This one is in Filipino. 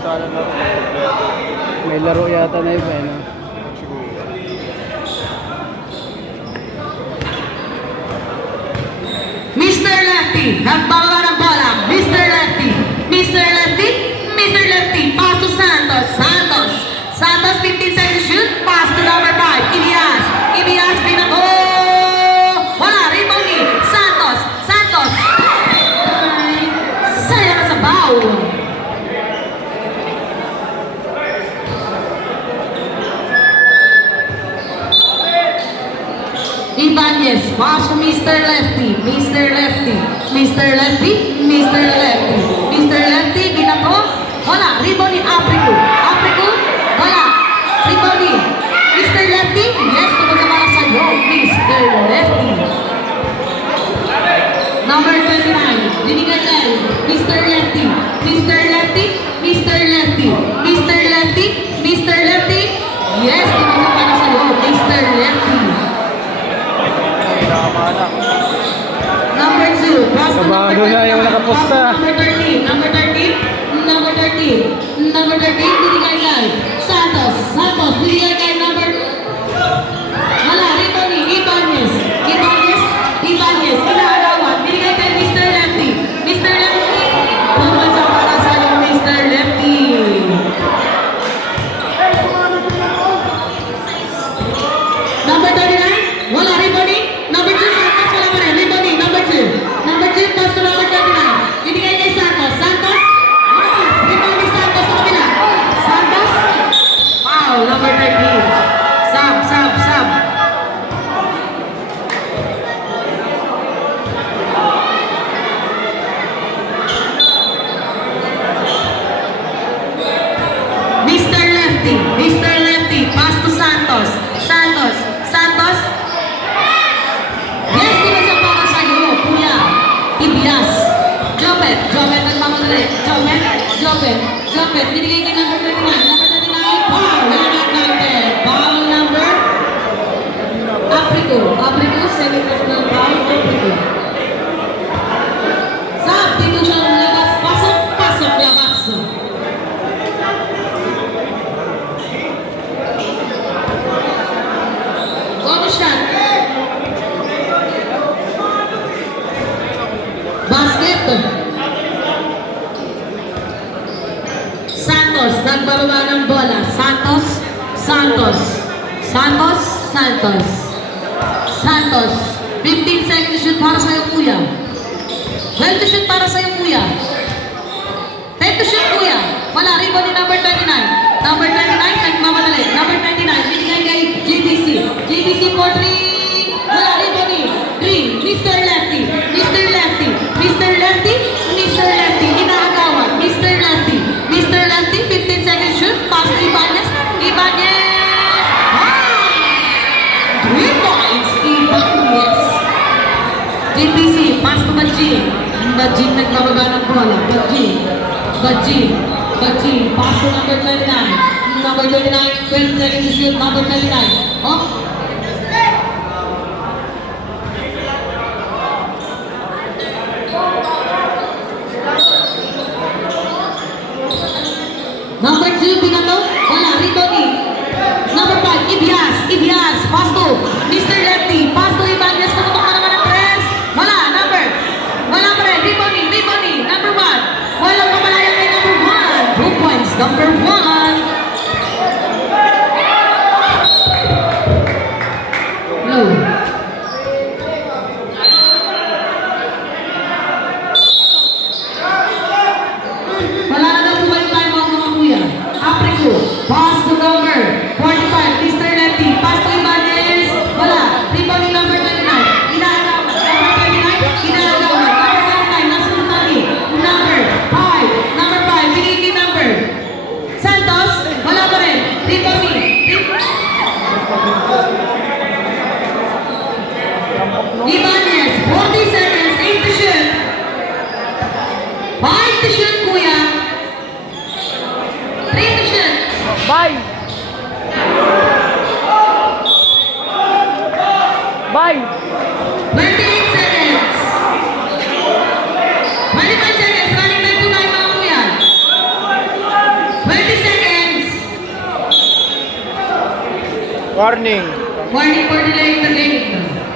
sana na kompleto. May laro yata na iba eh, no? Siguro. Mr. Lefty, nagbababa ng bola. Mr. Lefty, Mr. Lefty, Mr. Lefty, pass to Santos. Santos, 15 seconds shoot, pass to number 5, Ibias. Ibias, pinako. Wala, rebound ni Santos. Sayang na sa bow. Ibanez, pass to Mr. Lefty, Mr. Lefty, Mr. Lefty, Mr. Lefty, Mr. Lefty, binato, wala, rebound ni Africo, wala, rebound ni Mr. Lefty, yes, tumaga para sa iyo, Mr. Lefty. Number 29, binigay kay Mr. Lefty, Mr. Lefty, Mr. Lefty, Mr. Lefty, Mr. Lefty, yes, tumaga para sa iyo, Mr. Lefty. Number 2, pass to number 13, number 13, binigay kay Santos, binigay kay number, wala, rito ni Ibanez, inaagawan, binigay kay Mr. Lefty, pumunta para sa iyo, Mr. Lefty. Number 39, wala, rito ni number 2, Santos, wala pa rin, rito ni number 2, pass to number 39, binigay kay Santos, rito ni Santos sa kabila, Santos, wow, number 13, sub. Mr. Lefty, pass to Santos. Yes, di ba siya para sa iyo, Kuya Ibias. Jopet, nagmamadali. Jopet, binigay kay number 39, foul, foul number, Africo, second personal foul, Africo. Sab, dito siya labas, pasok, labas. Shot. Basket. Santos, nagbababa ng bola. Santos. 15 seconds shoot para sa'yo, Kuya. 12 to shoot para sa'yo, Kuya. 10 to shoot, Kuya. Wala, rebound ni number 29. Number 29, nagmamadali. Number 29, binigay kay JBC for 3. Wala, rebound ni 3. Mr. Lefty. Inaagawan. Mr. Lefty, 15 seconds shoot. Pass to Ibanez. Wow! 3 points, Ibanez. JBC, pass to Bajin. Bajin nagbababa ng bola. Bajin, pass to number 29. Number 29, 20 seconds to shoot. Number 29. Up. Number 2, binato. Wala, rebound ni number 5, Ibias. Pass to Mr. Lefty. Pass to Ibanez. Patutok na naman ang press. Wala pa rin. Rebound ni number 1. Walang pamalaya kay number 1. 2 points, number 1. Low. Wala na daw bumalik tayo mga kuya. Africo, pass to number 45, Mr. Lefty. Pass to Ibanez. Wala. Rebound ni number 29. Inaagawan. Number 29, nasunod na ni number 5. Binigay number Santos. Wala pa rin. Rebound ni Ibanez. 40 seconds. 8 to shoot. 5 to shoot, kuya. 3 to shoot. Bye! 28 seconds. 25 seconds. Running time to time, mga kuya. Warning. Warning for delay in the game.